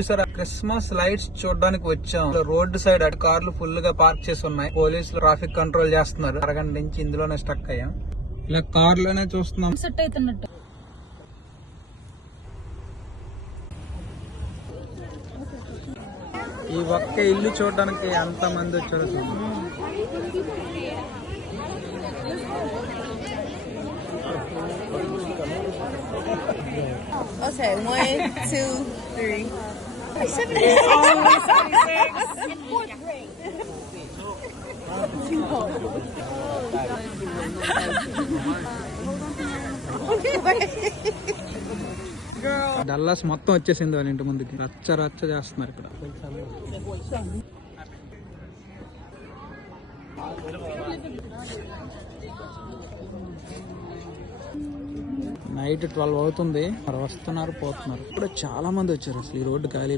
చూసారా, Christmas lights చూడడానికి వచ్చాం. రోడ్డు సైడ్ అటు కార్లు ఫుల్ గా పార్క్ చేసి ఉన్నాయి. పోలీసులు ట్రాఫిక్ కంట్రోల్ చేస్తున్నారు. అరగంట నుంచి ఇందులోనే స్టక్ అయ్యాం. ఇలా కార్లోనే చూస్తున్నాం. సెట్ అవుతున్నట్టు. ఈ ఒక్క ఇల్లు చూడడానికి ఎంత మంది వచ్చారు. Okay, 1, 2, 3. డల్లాస్ మొత్తం వచ్చేసింది వాళ్ళ ఇంటి ముందుకి. రచ్చ రచ్చ చేస్తున్నారు ఇక్కడ. నైట్ 12 అవుతుంది. మరి వస్తున్నారు, పోతున్నారు. ఇప్పుడు చాలా మంది వచ్చారు. అసలు ఈ రోడ్డు ఖాళీ